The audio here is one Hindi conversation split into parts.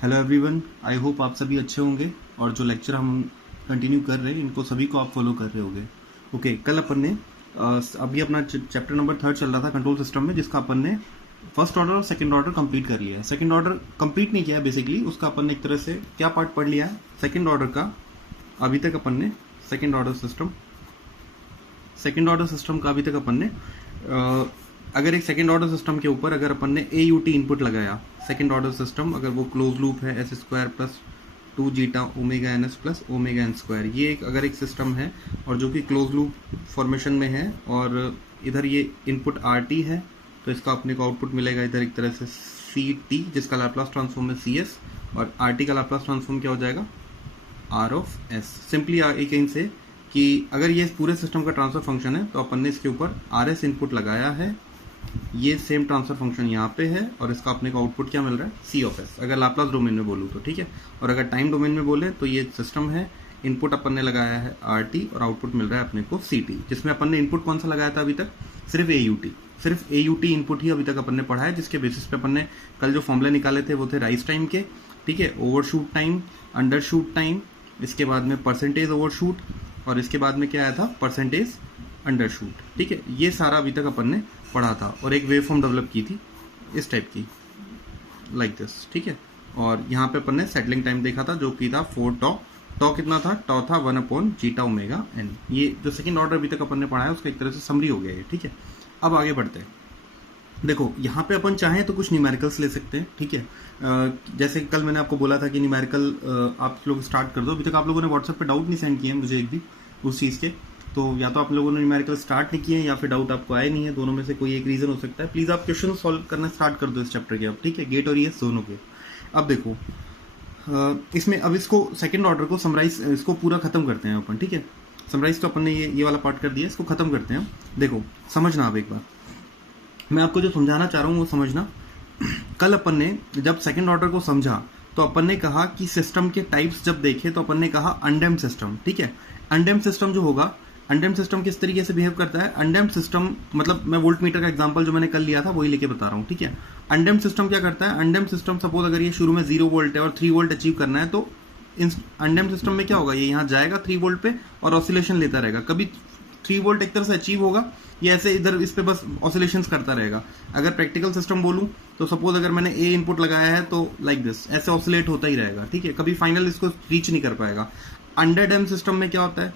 हेलो एवरीवन, आई होप आप सभी अच्छे होंगे और जो लेक्चर हम कंटिन्यू कर रहे हैं इनको सभी को आप फॉलो कर रहे होंगे। ओके, कल अपन ने अभी अपना चैप्टर नंबर 3 चल रहा था कंट्रोल सिस्टम में, जिसका अपन ने फर्स्ट ऑर्डर और सेकंड ऑर्डर कंप्लीट कर लिया है। सेकंड ऑर्डर कंप्लीट नहीं किया है, बेसिकली उसका अपन ने एक तरह से क्या पार्ट पढ़ लिया है सेकंड ऑर्डर का। अभी तक अपन ने सेकंड ऑर्डर सिस्टम का अभी तक अपन ने अगर एक सेकेंड ऑर्डर सिस्टम के ऊपर अगर अपन ने AUT इनपुट लगाया, सेकेंड ऑर्डर सिस्टम अगर वो क्लोज लूप है S square plus 2 zeta omega NS plus omega N square, ये अगर एक सिस्टम है और जो कि क्लोज लूप फॉर्मेशन में है और इधर ये इनपुट RT है, तो इसका अपने को आउटपुट मिलेगा इधर एक तरह से CT, जिसका लाप्लास ट्रांसफॉर्म है CS, और RT का लाप्लास ट्रांसफॉर्म क्या हो जाएगा R ऑफ S। सिंपली एक इन से कि अगर ये पूरे सिस्टम का ट्रांसफर फंक्शन है तो अपन ने इसके ऊपर RS इनपुट लगाया है, ये सेम ट्रांसफर फंक्शन यहाँ पे है और इसका अपने को आउटपुट क्या मिल रहा है C ऑफ S, अगर लाप्लास डोमेन में बोलूँ तो, ठीक है। और अगर टाइम डोमेन में बोले तो ये सिस्टम है, इनपुट अपन ने लगाया है RT और आउटपुट मिल रहा है अपने को CT, जिसमें अपन ने इनपुट कौन सा लगाया था अभी तक, सिर्फ AUT इनपुट ही अभी तक अपन ने पढ़ा है, जिसके बेसिस पे अपन ने कल जो फॉर्मूले निकाले थे वो थे राइज टाइम के, ठीक है, ओवरशूट टाइम, अंडरशूट टाइम, इसके बाद में परसेंटेज ओवरशूट, और इसके बाद में क्या आया था परसेंटेज अंडरशूट, ठीक है। ये सारा अभी तक अपन ने पढ़ा था और एक वेव फॉर्म डेवलप की थी इस टाइप की, लाइक दिस, ठीक है। और यहाँ पे अपन ने सेटलिंग टाइम देखा था जो कि था 4 टॉ कितना था, टॉ था 1 जीटा ओमेगा N। ये जो सेकंड ऑर्डर अभी तक अपन ने पढ़ा है उसका एक तरह से समरी हो गया है, ठीक है। अब आगे बढ़ते हैं। देखो यहाँ पे अपन चाहें तो कुछ न्यूमेरिकल्स ले सकते हैं, ठीक है। जैसे कल मैंने आपको बोला था कि न्यूमेरिकल आप लोग स्टार्ट कर दो। अभी तक आप लोगों ने व्हाट्सएप पे डाउट नहीं सेंड किए हैं मुझे एक भी उस चीज़ के, तो या तो आप लोगों ने न्यूमेरिकल स्टार्ट नहीं किए हैं या फिर डाउट आपको आए नहीं है, दोनों में से कोई एक रीजन हो सकता है। प्लीज आप क्वेश्चन सॉल्व करना स्टार्ट कर दो इस चैप्टर के अब, ठीक है, गेट और ये दोनों के। अब देखो इसमें अब इसको सेकंड ऑर्डर को समराइज, इसको पूरा खत्म करते हैं अपन, ठीक है। समराइज तो अपन ने ये वाला पार्ट कर दिया, इसको खत्म करते हैं। देखो समझना अब एक बार, मैं आपको जो समझाना चाह रहा हूँ वो समझना। कल अपन ने जब सेकंड ऑर्डर को समझा तो अपन ने कहा कि सिस्टम के टाइप्स जब देखे तो अपन ने कहा अनडैम्ड सिस्टम, ठीक है। अनडैम्ड सिस्टम जो होगा, अनडैम्ड सिस्टम किस तरीके से बिहेव करता है, अनडैम्ड सिस्टम मतलब मैं वोल्ट मीटर का एग्जांपल जो मैंने कल लिया था वही लेके बता रहा हूँ, ठीक है। अनडैम्ड सिस्टम क्या करता है, अनडैम्ड सिस्टम सपोज अगर ये शुरू में 0 वोल्ट है और 3 वोल्ट अचीव करना है, तो अनडैम्ड सिस्टम में क्या होगा, ये यहाँ जाएगा 3 वोल्ट पे और ऑसिलेशन लेता रहेगा। कभी 3 वोल्ट एक तरह से अचीव होगा, ये ऐसे इधर इस पे बस ऑसिलेशंस करता रहेगा। अगर प्रैक्टिकल सिस्टम बोलूं तो सपोज अगर मैंने A इनपुट लगाया है तो लाइक दिस ऐसे ऑसिलेट होता ही रहेगा, ठीक है, कभी फाइनल इसको रीच नहीं कर पाएगा। अंडर डैम सिस्टम में क्या होता है,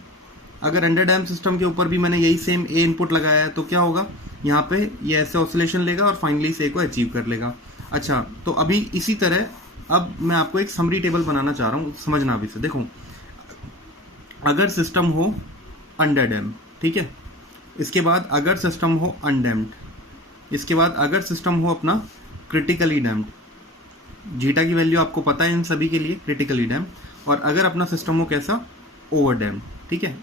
अगर अंडर डैम सिस्टम के ऊपर भी मैंने यही सेम A इनपुट लगाया है तो क्या होगा, यहाँ पे ये ऐसे ऑसिलेशन लेगा और फाइनली इस A को अचीव कर लेगा। अच्छा, तो अभी इसी तरह अब मैं आपको एक समरी टेबल बनाना चाह रहा हूँ, समझना अभी से। देखो अगर सिस्टम हो अंडर डैम, ठीक है, इसके बाद अगर सिस्टम हो अनडैम्ड, इसके बाद अगर सिस्टम हो अपना क्रिटिकली डैम्ड, जीटा की वैल्यू आपको पता है इन सभी के लिए, क्रिटिकली डैम्ड, और अगर अपना सिस्टम हो कैसा ओवर डैम्ड, ठीक है।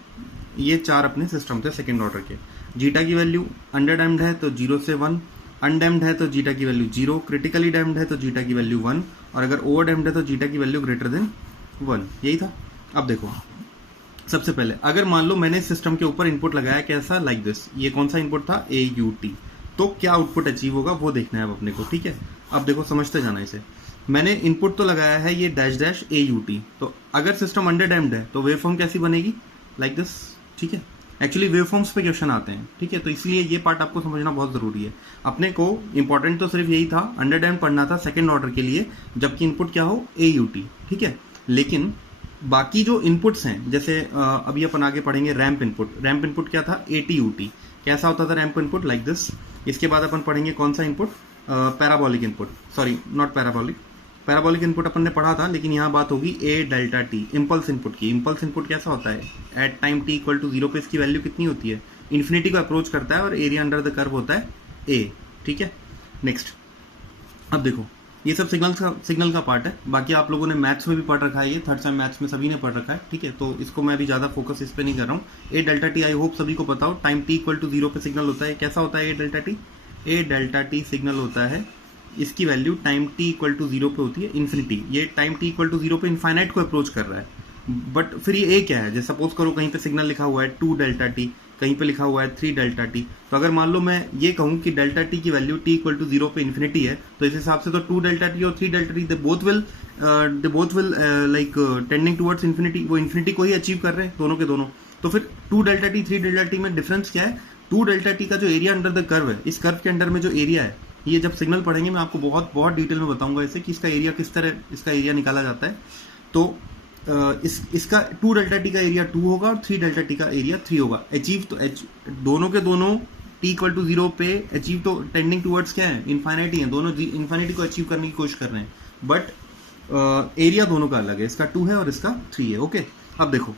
ये 4 अपने सिस्टम थे सेकेंड ऑर्डर के। जीटा की वैल्यू अंडर डैम्ड है तो 0 से 1, अनडैम्ड है तो जीटा की वैल्यू 0, क्रिटिकली डैम्ड है तो जीटा की वैल्यू 1, और अगर ओवर डैम्ड है तो जीटा की वैल्यू ग्रेटर देन 1, यही था। अब देखो सबसे पहले अगर मान लो मैंने इस सिस्टम के ऊपर इनपुट लगाया कैसा, लाइक दिस, ये कौन सा इनपुट था AUT, तो क्या आउटपुट अचीव होगा वो देखना है अब अपने को, ठीक है। अब देखो समझते जाना इसे, मैंने इनपुट तो लगाया है ये डैश डैश AUT, तो अगर सिस्टम अंडर डैम्ड है तो वेवफॉर्म कैसी बनेगी, लाइक दिस, ठीक है। एक्चुअली वेवफॉर्म्स पे क्वेश्चन आते हैं, ठीक है, तो इसलिए ये पार्ट आपको समझना बहुत जरूरी है। अपने को इंपॉर्टेंट तो सिर्फ यही था, अंडर डैम्ड पढ़ना था सेकेंड ऑर्डर के लिए, जबकि इनपुट क्या हो AUT, ठीक है। लेकिन बाकी जो इनपुट्स हैं, जैसे अभी अपन आगे पढ़ेंगे रैंप इनपुट। रैंप इनपुट क्या था, ATUT, कैसा होता था रैंप इनपुट, लाइक दिस। इसके बाद अपन पढ़ेंगे कौन सा input, parabolic input, sorry not parabolic, parabolic input अपन ने पढ़ा था, लेकिन यहाँ बात होगी A delta T, impulse input की। इम्पल्स इनपुट कैसा होता है, at time t equal to 0 पे इसकी वैल्यू कितनी होती है, इन्फिनिटी को अप्रोच करता है और एरिया अंडर द कर्व होता है A, ठीक है। नेक्स्ट, अब देखो ये सब सिग्नल का पार्ट है, बाकी आप लोगों ने मैथ्स में भी पढ़ रखा है, ये थर्ड सेम मैथ्स में सभी ने पढ़ रखा है, ठीक है, तो इसको मैं अभी ज्यादा फोकस इस पे नहीं कर रहा हूँ। A delta T I hope सभी को पता हो, टाइम t इक्वल टू 0 पे सिग्नल होता है, कैसा होता है A delta T, A delta T signal होता है, इसकी value time t equal to 0 पे होती है इन्फिनिटी, ये टाइम t इक्वल टू 0 पे इनफाइनाइट को अप्रोच कर रहा है। बट फिर ये A क्या है, जैसे सपोज करो कहीं पे सिग्नल लिखा हुआ है 2 डेल्टा T, कहीं पे लिखा हुआ है 3 डेल्टा टी। तो अगर मान लो मैं ये कहूँ कि डेल्टा टी की वैल्यू t इक्वल टू 0 पे इन्फिनिटी है, तो इस हिसाब से तो 2 डेल्टा टी और 3 delta T they both will like tending towards infinity, वो इन्फिनिटी को ही अचीव कर रहे हैं दोनों के दोनों। तो फिर 2 डेल्टा टी 3 डेल्टा टी में डिफरेंस क्या है? 2 डेल्टा टी का जो एरिया अंडर द कर्व है, इस कर्व के अंडर में जो एरिया है, ये जब सिग्नल पढ़ेंगे मैं आपको बहुत बहुत डिटेल में बताऊंगा इसे कि इसका एरिया किस तरह इसका एरिया निकाला जाता है। तो इसका 2 डेल्टा टी का एरिया 2 होगा और 3 डेल्टा टी का एरिया 3 होगा। अचीव तो दोनों के दोनों t इक्वल टू 0 पे अचीव तो टेंडिंग टुवर्ड्स क्या है? इन्फाइनिटी है, दोनों इन्फाइनिटी को अचीव करने की कोशिश कर रहे हैं, बट एरिया दोनों का अलग है, इसका 2 है और इसका 3 है। ओके, अब देखो,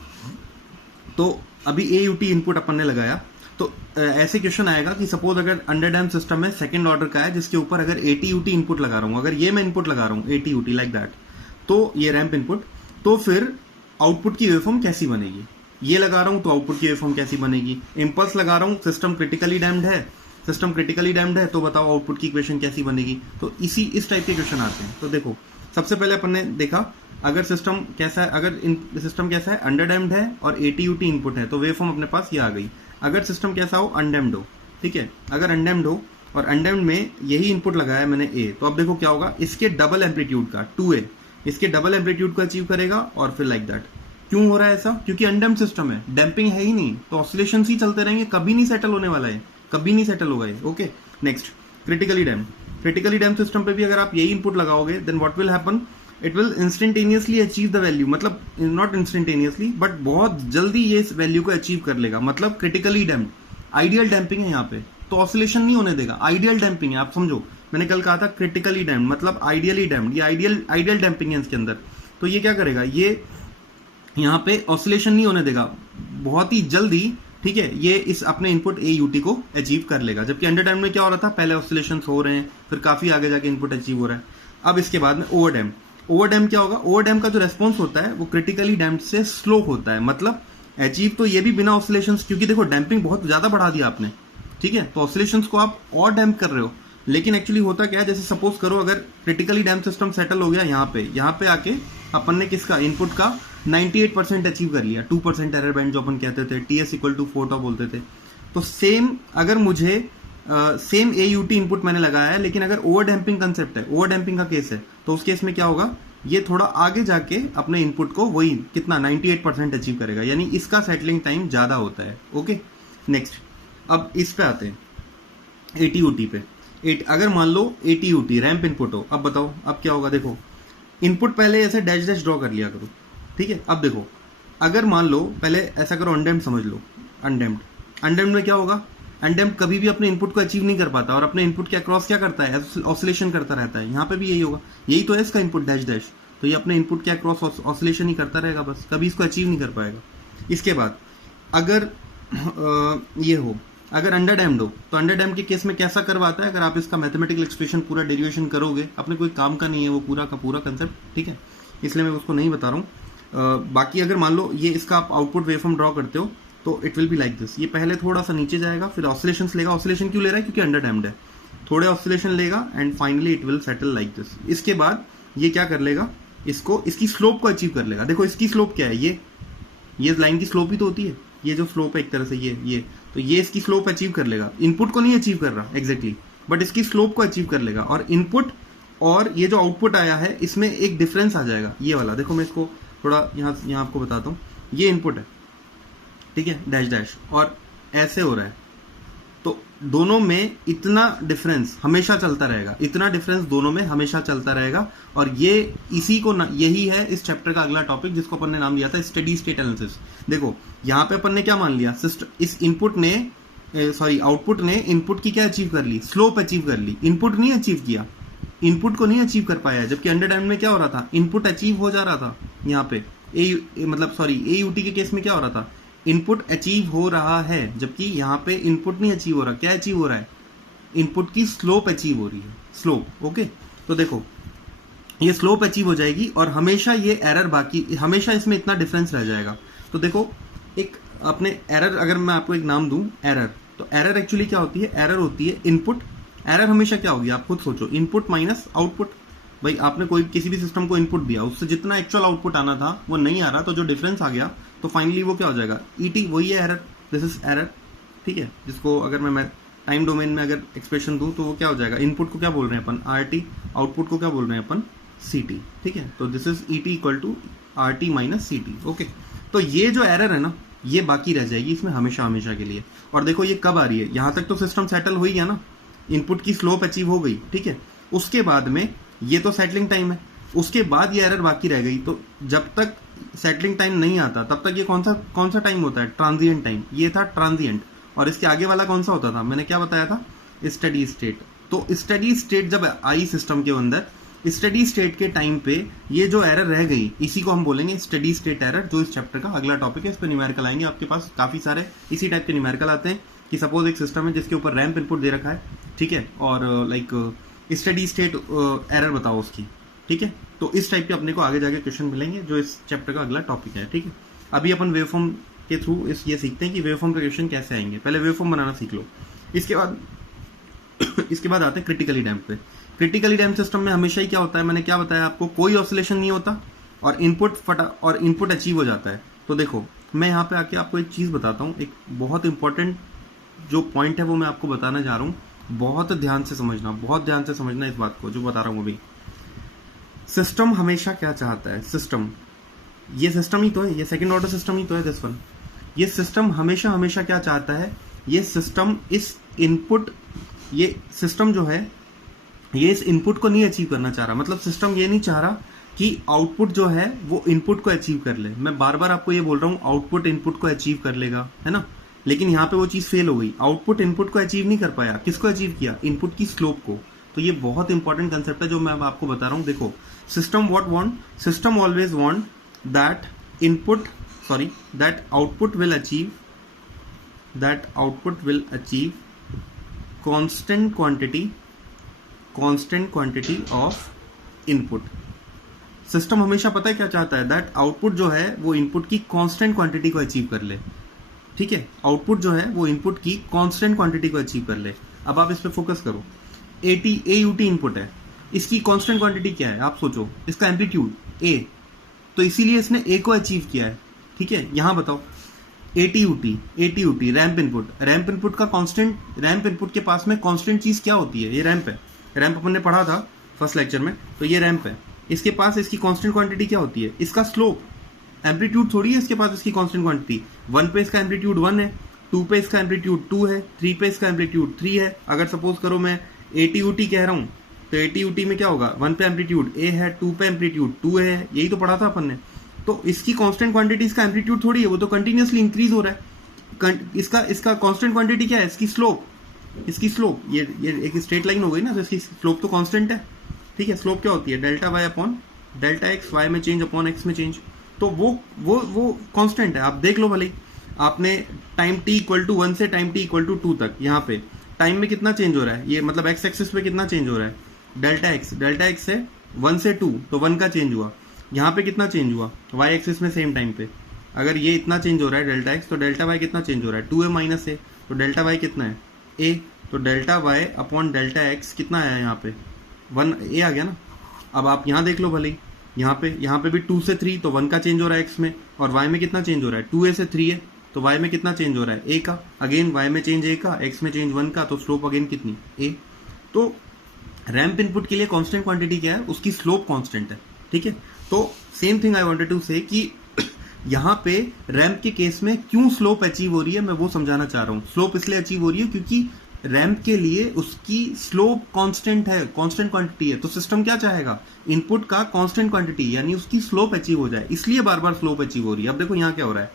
तो अभी AUT इनपुट अपन ने लगाया, तो ऐसे क्वेश्चन आएगा कि सपोज अगर अंडरडैम्प सिस्टम में सेकंड ऑर्डर का है जिसके ऊपर अगर ATUT इनपुट लगा रहा हूं, अगर ये मैं इनपुट लगा रहा हूं ATUT लाइक दैट, तो ये रैंप इनपुट, तो फिर आउटपुट की वेवफॉर्म कैसी बनेगी? ये लगा रहा हूं तो आउटपुट की वेवफॉर्म कैसी बनेगी? इंपल्स लगा रहा हूं, सिस्टम क्रिटिकली डैम्प्ड है, तो बताओ आउटपुट की इक्वेशन कैसी बनेगी? तो इस टाइप के क्वेश्चन आते हैं। तो देखो, सबसे पहले अपन ने देखा अगर सिस्टम कैसा है, अगर सिस्टम कैसा है, अंडरडैम्प्ड है और ATUT इनपुट है, तो वेवफॉर्म अपने पास ये आ गई। अगर सिस्टम कैसा हो, अनडैम्प्ड हो, ठीक है, अगर अनडैम्प्ड हो और अनडैम्प्ड में यही इनपुट लगाया मैंने A, तो अब देखो क्या होगा, इसके डबल एम्पलीट्यूड का 2A, इसके डबल एम्पलीट्यूड को अचीव करेगा और फिर लाइक दैट। क्यों हो रहा है ऐसा? क्योंकि अनडैम्प्ड सिस्टम है, डैम्पिंग है ही नहीं, तो ऑसिलेशंस ही चलते रहेंगे, कभी नहीं सेटल होने वाला है, कभी नहीं सेटल होगा ये। Okay, next, critically damped system पे भी अगर आप यही इनपुट लगाओगे, then what will happen, it will instantaneously achieve the value, मतलब नॉट इंस्टेंटेनियसली बट बहुत जल्दी ये इस वैल्यू को अचीव कर लेगा, मतलब क्रिटिकली डैम्प्ड। आइडियल डैम्पिंग है यहाँ पे, तो ऑसिलेशन नहीं होने देगा, आइडियल डैम्पिंग है, आप समझो। मैंने कल कहा था क्रिटिकली डैम्प्ड मतलब आइडियली डैम्प्ड, ये आइडियल डैम्पिंग है इसके अंदर। तो ये क्या करेगा, ये यहाँ पे ऑसिलेशन नहीं होने देगा, बहुत ही जल्दी, ठीक है, ये इस अपने इनपुट AUT को अचीव कर लेगा। जबकि अंडरडैम्प्ड में क्या हो रहा था, पहले ऑसिलेशन हो रहे हैं, फिर काफी आगे जाके इनपुट अचीव हो रहा है। अब इसके बाद में ओवरडैम्प क्या होगा, ओवरडैम्प का जो रेस्पॉन्स होता है वो क्रिटिकली डैम्प्ड से स्लो होता है, मतलब अचीव तो ये भी बिना ऑसिलेशंस, क्योंकि देखो डैम्पिंग बहुत ज्यादा बढ़ा दिया आपने, ठीक है, तो ऑसिलेशंस को आप और डैम्प कर रहे हो। लेकिन एक्चुअली होता क्या है, जैसे सपोज करो अगर क्रिटिकली डैम्प सिस्टम सेटल हो गया यहाँ पे आके अपन ने किसका इनपुट का 98% अचीव कर लिया, 2% एरर बैंड जो अपन कहते थे, TS इक्वल टू 4 बोलते थे। तो सेम अगर मुझे सेम AUT इनपुट मैंने लगाया है, लेकिन अगर ओवर डैम्पिंग कंसेप्ट है, ओवर डैम्पिंग का केस है, तो उस केस में क्या होगा, ये थोड़ा आगे जाके अपने इनपुट को वही कितना 98% अचीव करेगा, यानी इसका सेटलिंग टाइम ज्यादा होता है। ओके, नेक्स्ट, अब इस पे आते हैं ATUT पे। अगर मान लो ATUT रैंप इनपुट हो, अब बताओ अब क्या होगा। देखो, इनपुट पहले ऐसे डैश डैश ड्रॉ कर लिया करो, ठीक है। अब देखो, अगर मान लो पहले ऐसा करो, अनडैम्प्ड समझ लो, अनडैम्प्ड में क्या होगा, अनडैम्प्ड कभी भी अपने इनपुट को अचीव नहीं कर पाता और अपने इनपुट के अक्रॉस क्या करता है, ऑसिलेशन करता रहता है। यहाँ पे भी यही होगा, यही तो है इसका इनपुट डैश डैश, तो ये अपने इनपुट के अक्रॉस ऑसिलेशन ही करता रहेगा, बस कभी इसको अचीव नहीं कर पाएगा। इसके बाद अगर ये हो, अगर अंडरडैम्प्ड हो, तो अंडरडैम्प्ड के केस में कैसा करवाता है, अगर आप इसका मैथमेटिकल एक्सप्रेशन पूरा डेरिवेशन करोगे, अपने कोई काम का नहीं है वो पूरा का पूरा कंसेप्ट, ठीक है, इसलिए मैं उसको नहीं बता रहा हूँ। बाकी अगर मान लो ये इसका आप आउटपुट वेवफॉर्म ड्रॉ करते हो, तो it will be like this. ये पहले थोड़ा सा नीचे जाएगा, फिर ऑसिलेशन लेगा, ऑसिलेशन क्यों ले रहा है, क्योंकि अंडरडैम्प्ड है, थोड़े ऑसिलेशन लेगा and finally it will settle like this. इसके बाद ये क्या कर लेगा, इसकी स्लोप को अचीव कर लेगा। देखो इसकी स्लोप क्या है, ये लाइन की स्लोप ही तो होती है, ये जो स्लोप है एक तरह से ये तो ये इसकी स्लोप अचीव कर लेगा, इनपुट को नहीं अचीव कर रहा एग्जैक्टली, बट इसकी स्लोप को अचीव कर लेगा। और इनपुट और ये जो आउटपुट आया है इसमें एक डिफरेंस आ जाएगा, ये वाला। देखो मैं इसको थोड़ा यहाँ आपको बताता हूँ, ये इनपुट है, ठीक है, डैश डैश, और ऐसे हो रहा है, तो दोनों में इतना डिफरेंस हमेशा चलता रहेगा, इतना डिफरेंस दोनों में हमेशा चलता रहेगा। और ये इसी को यही है इस चैप्टर का अगला टॉपिक, जिसको अपन ने नाम दिया था स्टेडी स्टेट एनालिसिस। देखो यहाँ पे अपन ने क्या मान लिया, इस इनपुट ने आउटपुट ने इनपुट की क्या अचीव कर ली, स्लोप अचीव कर ली, इनपुट नहीं अचीव किया, इनपुट को नहीं अचीव कर पाया। जबकि अंडरडैम्प्ड में क्या हो रहा था, इनपुट अचीव हो जा रहा था, यहाँ पे AUT के केस में क्या हो रहा था, इनपुट अचीव हो रहा है, जबकि यहाँ पे इनपुट नहीं अचीव हो रहा। क्या अचीव हो रहा है, इनपुट की स्लोप अचीव हो रही है, स्लोप। ओके, तो देखो ये स्लोप अचीव हो जाएगी और हमेशा ये एरर बाकी, हमेशा इसमें इतना डिफरेंस रह जाएगा। तो देखो एक अपने एरर, अगर मैं आपको एक नाम दूं एरर, तो एरर एक्चुअली क्या होती है, एरर होती है इनपुट। एरर हमेशा क्या होगी, आप खुद सोचो, इनपुट माइनस आउटपुट। भाई आपने किसी भी सिस्टम को इनपुट दिया, उससे जितना एक्चुअल आउटपुट आना था वो नहीं आ रहा, तो जो डिफरेंस आ गया, तो फाइनली वो क्या हो जाएगा, ET, वही है एरर, दिस इज एरर। ठीक है, जिसको अगर मैं टाइम डोमेन में अगर एक्सप्रेशन दूं तो वो क्या हो जाएगा, इनपुट को क्या बोल रहे हैं अपन आर टी, आउटपुट को क्या बोल रहे हैं अपन सी टी, ठीक है। तो this is E T equal to R T minus C T, okay. तो ये जो एरर है ना ये बाकी रह जाएगी इसमें हमेशा हमेशा के लिए। और देखो ये कब आ रही है, यहां तक तो सिस्टम सेटल हो ही गया ना, इनपुट की स्लोप अचीव हो गई, ठीक है। उसके बाद में ये तो सेटलिंग टाइम है, उसके बाद ये एरर बाकी रह गई। तो जब तक सेटलिंग टाइम नहीं आता तब तक ये कौन सा टाइम होता है, ट्रांजिएंट टाइम। ये था ट्रांजिएंट, और इसके आगे वाला कौन सा होता था, मैंने क्या बताया था, स्टेडी स्टेट। तो स्टेडी स्टेट जब आई सिस्टम के अंदर, स्टेडी स्टेट के टाइम पे ये जो एरर रह गई इसी को हम बोलेंगे स्टेडी स्टेट एरर, जो इस चैप्टर का अगला टॉपिक है। इस पर न्यूमेरिकल आएंगे, आपके पास काफी सारे इसी टाइप के न्यूमेरिकल आते हैं कि सपोज एक सिस्टम है जिसके ऊपर रैंप इनपुट दे रखा है, ठीक है, और लाइक स्टेडी स्टेट एरर बताओ उसकी, ठीक है। तो इस टाइप के अपने को आगे जाके क्वेश्चन मिलेंगे जो इस चैप्टर का अगला टॉपिक है, ठीक है। अभी अपन वेवफॉर्म के थ्रू ये सीखते हैं कि वेवफॉर्म के क्वेश्चन कैसे आएंगे। पहले वेवफॉर्म बनाना सीख लो, इसके बाद आते हैं क्रिटिकली डैम्प पे। क्रिटिकली डैम्प सिस्टम में हमेशा ही क्या होता है, मैंने क्या बताया आपको, कोई ऑसिलेशन नहीं होता और इनपुट अचीव हो जाता है। तो देखो मैं यहाँ पे आके आपको एक चीज बताता हूँ, एक बहुत इंपॉर्टेंट जो पॉइंट है वो मैं आपको बताना चाह रहा हूँ। बहुत ध्यान से समझना इस बात को जो बता रहा हूँ अभी। सिस्टम हमेशा क्या चाहता है, ये सिस्टम ही तो है, ये सेकंड ऑर्डर सिस्टम ही तो है दिस वन। ये सिस्टम हमेशा क्या चाहता है, ये सिस्टम जो है ये इस इनपुट को नहीं अचीव करना चाह रहा। मतलब सिस्टम ये नहीं चाह रहा कि आउटपुट जो है वो इनपुट को अचीव कर ले। मैं बार बार आपको ये बोल रहा हूँ आउटपुट इनपुट को अचीव कर लेगा, है ना, लेकिन यहाँ पे वो चीज फेल हो गई। आउटपुट इनपुट को अचीव नहीं कर पाया, किसको अचीव किया, इनपुट की स्लोप को। तो ये बहुत इंपॉर्टेंट कंसेप्ट है जो मैं अब आपको बता रहा हूँ। देखो system always want that output will achieve constant quantity of input. System हमेशा पता है क्या चाहता है, दैट आउटपुट जो है वो इनपुट की कांस्टेंट क्वांटिटी को अचीव कर ले, ठीक है। आउटपुट जो है वो इनपुट की कांस्टेंट क्वांटिटी को अचीव कर ले। अब आप इस पे फोकस करो, AUT इनपुट है, इसकी कांस्टेंट क्वांटिटी क्या है आप सोचो, इसका एम्पलीट्यूड A, तो इसीलिए इसने A को अचीव किया है, ठीक है। यहां बताओ ATUT रैंप इनपुट का कांस्टेंट, रैंप इनपुट के पास में कांस्टेंट चीज क्या होती है, ये रैंप है। रैंप अपन ने पढ़ा था फर्स्ट लेक्चर में, तो ये रैंप है। इसके पास इसकी कांस्टेंट क्वांटिटी क्या होती है, इसका स्लोप। एम्पलीट्यूड थोड़ी है इसके पास इसकी कांस्टेंट क्वांटिटी। 1 पे इसका एम्पलीट्यूड 1 है, 2 पे इसका एम्पलीट्यूड 2 है, 3 पे इसका एम्पलीट्यूड 3 है। अगर सपोज करो मैं ATUT कह रहा हूं तो ATUT में क्या होगा, 1 पे एम्पलीट्यूड A है, 2 पे एम्पलीट्यूड 2 है, यही तो पढ़ा था अपन ने। तो इसकी कांस्टेंट क्वांटिटी इसका एम्पलीट्यूड थोड़ी है, वो तो कंटिन्यूअसली इंक्रीज हो रहा है। इसका कांस्टेंट क्वांटिटी क्या है, इसकी स्लोप। ये एक स्ट्रेट लाइन हो गई ना, तो इसकी स्लोप तो कांस्टेंट है, ठीक है। स्लोप क्या होती है, delta Y upon delta X, Y में चेंज अपॉन एक्स में चेंज। तो वो कांस्टेंट है। आप देख लो भले, आपने टाइम t इक्वल टू 1 से टाइम t इक्वल टू 2 तक, यहाँ पे टाइम में कितना चेंज हो रहा है, ये मतलब एक्स एक्सिस पे कितना चेंज हो रहा है, डेल्टा एक्स है 1 से 2 तो 1 का चेंज हुआ। यहाँ पे कितना चेंज हुआ, वाई एक्सिस में सेम टाइम पे। अगर ये इतना चेंज हो रहा है डेल्टा एक्स, तो डेल्टा वाई कितना चेंज हो रहा है, 2a माइनस a, तो डेल्टा वाई कितना है a, तो delta Y upon delta X कितना आया यहाँ पे 1a आ गया ना। अब आप यहाँ देख लो भले, यहाँ पे भी 2 से 3 तो 1 का चेंज हो रहा है एक्स में, और वाई में कितना चेंज हो रहा है, 2a से 3 है तो वाई में कितना चेंज हो रहा है, a का। अगेन वाई में चेंज a का, एक्स में चेंज 1 का, तो स्लोप अगेन कितनी a। तो रैंप इनपुट के लिए कांस्टेंट क्वांटिटी क्या है, उसकी स्लोप कांस्टेंट है, ठीक है। तो same thing I wanted to say कि यहाँ पे रैंप के केस में क्यों स्लोप अचीव हो रही है, मैं वो समझाना चाह रहा हूँ। स्लोप इसलिए अचीव हो रही है क्योंकि रैंप के लिए उसकी स्लोप कांस्टेंट है, कांस्टेंट क्वांटिटी है। तो सिस्टम क्या चाहेगा, इनपुट का कांस्टेंट क्वांटिटी यानी उसकी स्लोप अचीव हो जाए, इसलिए बार बार स्लोप अचीव हो रही है। अब देखो यहाँ क्या हो रहा है,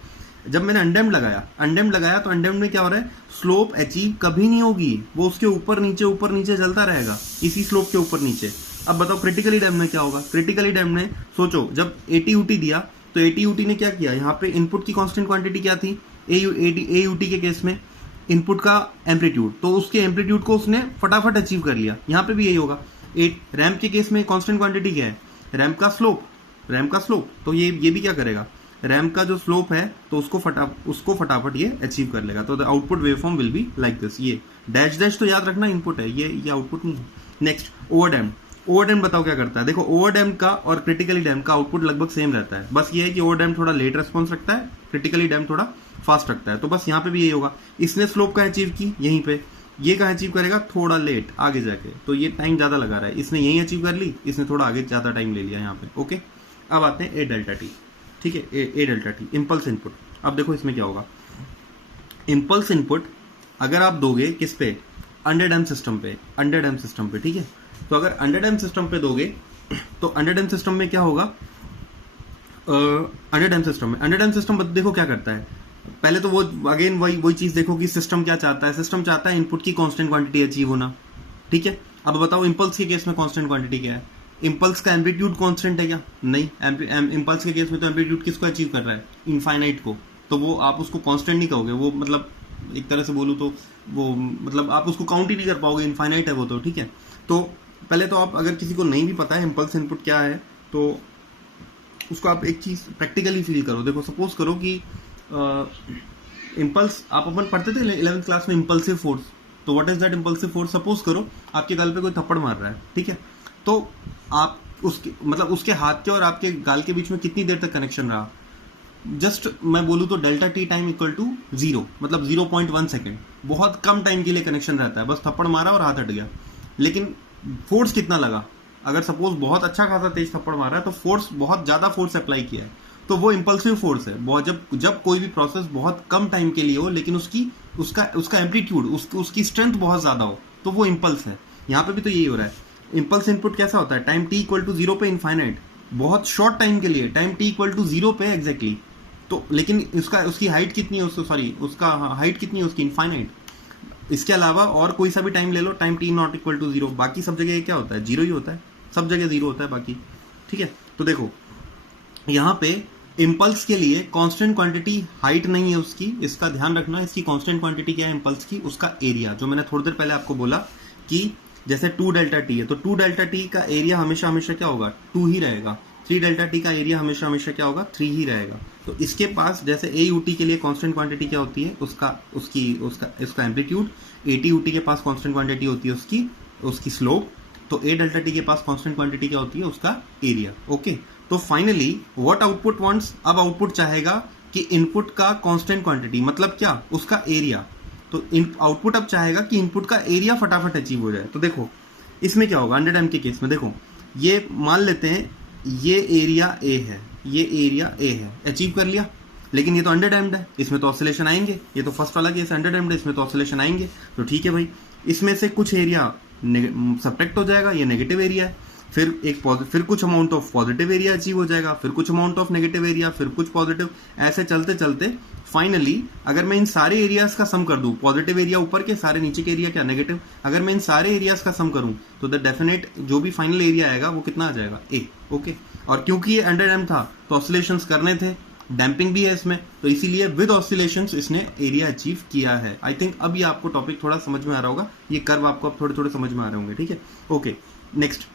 जब मैंने अनडैम्ड लगाया तो अनडैम्ड में क्या हो रहा है, स्लोप अचीव कभी नहीं होगी, वो उसके ऊपर नीचे चलता रहेगा, इसी स्लोप के ऊपर नीचे। अब बताओ क्रिटिकली डैम्प में क्या होगा। क्रिटिकली डैम्प में सोचो, जब ATUT दिया तो ATUT ने क्या किया, यहाँ पे इनपुट की कांस्टेंट क्वांटिटी क्या थी, AUT के केस में इनपुट का एम्पलीट्यूड, तो उसके एम्पलीट्यूड को उसने फटाफट अचीव कर लिया। यहाँ पे भी यही होगा। रैंप के केस में कांस्टेंट क्वांटिटी क्या है, रैंप का स्लोप। तो ये भी क्या करेगा, रैंप का जो स्लोप है तो उसको फटाफट ये अचीव कर लेगा। तो the output waveform will be like this. ये डैश तो याद रखना इनपुट है, ये आउटपुट नहीं है। नेक्स्ट ओवरडैम्प बताओ क्या करता है। देखो ओवरडैम्प का और क्रिटिकली डैम्प का आउटपुट लगभग सेम रहता है, बस ये है कि ओवरडैम्प थोड़ा लेट रेस्पॉन्स रखता है, क्रिटिकली डैम्प थोड़ा फास्ट रखता है। तो बस यहाँ पे भी यही होगा, इसने स्लोप कहाँ अचीव की, यहीं पे, ये कहाँ अचीव करेगा, थोड़ा लेट आगे जाके, तो ये टाइम ज्यादा लगा रहा है, इसने यहीं अचीव कर ली, इसने थोड़ा आगे ज्यादा टाइम ले लिया यहाँ पे। ओके, अब आते हैं ए डेल्टा टी, ठीक है, ए डेल्टा टी इम्पल्स इनपुट। अब देखो इसमें क्या होगा, इम्पल्स इनपुट अगर आप दोगे किस पे, अंडरडैम्प सिस्टम पे, अंडरडैम्प सिस्टम पे, ठीक है। तो अगर अंडरडैम्प सिस्टम पे दोगे तो अंडरडैम्प सिस्टम में क्या होगा, अंडरडैम्प सिस्टम देखो क्या करता है, पहले तो वो अगेन वही चीज देखो कि सिस्टम क्या चाहता है, सिस्टम चाहता है इनपुट की कांस्टेंट क्वांटिटी अचीव होना, ठीक है। अब बताओ इम्पल्स के केस में कांस्टेंट क्वांटिटी क्या है, इम्पल्स का एम्पलीट्यूड कांस्टेंट है क्या, नहीं, इम्पल्स के केस में तो एम्पलीट्यूड किसको अचीव कर रहा है, इनफाइनाइट को, तो वो आप उसको कांस्टेंट नहीं कहोगे, वो मतलब एक तरह से बोलूं तो वो मतलब आप उसको काउंट ही नहीं कर पाओगे, इनफाइनाइट है वो तो, ठीक है। तो पहले तो आप अगर किसी को नहीं भी पता है इम्पल्स इनपुट क्या है तो उसको आप एक चीज प्रैक्टिकली फील करो। देखो सपोज करो कि इम्पल्स आप अपन पढ़ते थे 11th क्लास में, इम्पल्सिव फोर्स, तो what is that impulsive force, suppose करो आपके गाल पे कोई थप्पड़ मार रहा है, ठीक है, तो आप उसके मतलब उसके हाथ के और आपके गाल के बीच में कितनी देर तक कनेक्शन रहा, जस्ट मैं बोलूं तो delta T time equal to 0, मतलब 0.1 सेकेंड, बहुत कम टाइम के लिए कनेक्शन रहता है, बस थप्पड़ मारा और हाथ हट गया। लेकिन फोर्स कितना लगा, अगर सपोज बहुत अच्छा खासा तेज थप्पड़ मारा है तो फोर्स, बहुत ज्यादा फोर्स अप्लाई किया है, तो वो इम्पल्सिव फोर्स है। बहुत जब कोई भी प्रोसेस बहुत कम टाइम के लिए हो लेकिन उसका एम्पलीट्यूड, उसकी स्ट्रेंथ बहुत ज्यादा हो, तो वो इम्पल्स है। यहाँ पे भी तो यही हो रहा है, इम्पल्स इनपुट कैसा होता है, टाइम टी इक्वल टू 0 पे इनफाइनाइट, बहुत शॉर्ट टाइम के लिए, टाइम टी इक्वल टू 0 पे एग्जैक्टली, तो लेकिन उसकी हाइट कितनी है, उसका हाइट कितनी है उसकी, इनफाइनाइट। इसके अलावा और कोई सा भी टाइम ले लो, time t not equal to 0, बाकी सब जगह क्या होता है, 0 ही होता है, सब जगह 0 होता है बाकी, ठीक है। तो देखो यहाँ पे इम्पल्स के लिए कांस्टेंट क्वांटिटी हाइट नहीं है उसकी, इसका ध्यान रखना, इसकी कांस्टेंट क्वांटिटी क्या है इम्पल्स की, उसका एरिया, जो मैंने थोड़ी देर पहले आपको बोला कि जैसे 2 डेल्टा टी है तो 2 डेल्टा टी का एरिया हमेशा क्या होगा, 2 ही रहेगा, 3 डेल्टा टी का एरिया हमेशा क्या होगा, 3 ही रहेगा। तो इसके पास जैसे ए यूटी के लिए कांस्टेंट क्वांटिटी क्या होती है, उसका एम्पलीट्यूड, एटी यूटी के पास कांस्टेंट क्वांटिटी होती है उसकी स्लोप, तो ए डेल्टा टी के पास कांस्टेंट क्वांटिटी क्या होती है, उसका एरिया। ओके, तो फाइनली व्हाट आउटपुट वांट्स, अब आउटपुट चाहेगा कि इनपुट का कांस्टेंट क्वांटिटी मतलब क्या, उसका एरिया, तो आउटपुट अब चाहेगा कि इनपुट का एरिया फटाफट अचीव हो जाए। तो देखो इसमें क्या होगा, अंडरडैम्प के केस में देखो, ये मान लेते हैं ये एरिया ए है, ये एरिया ए है, अचीव कर लिया, लेकिन ये तो अंडरडैम्प्ड है, इसमें तो ऑसिलेशन आएंगे, ये तो फर्स्ट वाला केस अंडरडैम्प्ड है, इसमें तो ऑसिलेशन आएंगे, तो ठीक है भाई, इसमें से कुछ एरिया सब्ट्रैक्ट हो जाएगा, ये नेगेटिव एरिया है, फिर कुछ amount of positive area achieve हो जाएगा, फिर कुछ अमाउंट ऑफ नेगेटिव एरिया, फिर कुछ पॉजिटिव, ऐसे चलते चलते फाइनली अगर मैं इन सारे एरियाज का सम कर दूं, पॉजिटिव एरिया ऊपर के, सारे नीचे के एरिया क्या नेगेटिव, अगर मैं इन सारे एरियाज का सम करूं तो द डेफिनेट जो भी फाइनल एरिया आएगा वो कितना आ जाएगा, ए। ओके, और क्योंकि ये अंडरडैम्प था तो ऑसिलेशंस करने थे, डैम्पिंग भी है इसमें, तो इसीलिए विद ऑसिलेशंस इसने एरिया अचीव किया है। आई थिंक अब ये आपको टॉपिक थोड़ा समझ में आ रहा होगा, ये कर्व आपको अब थोड़े थोड़े समझ में आ रहे होंगे, ठीक है। ओके, नेक्स्ट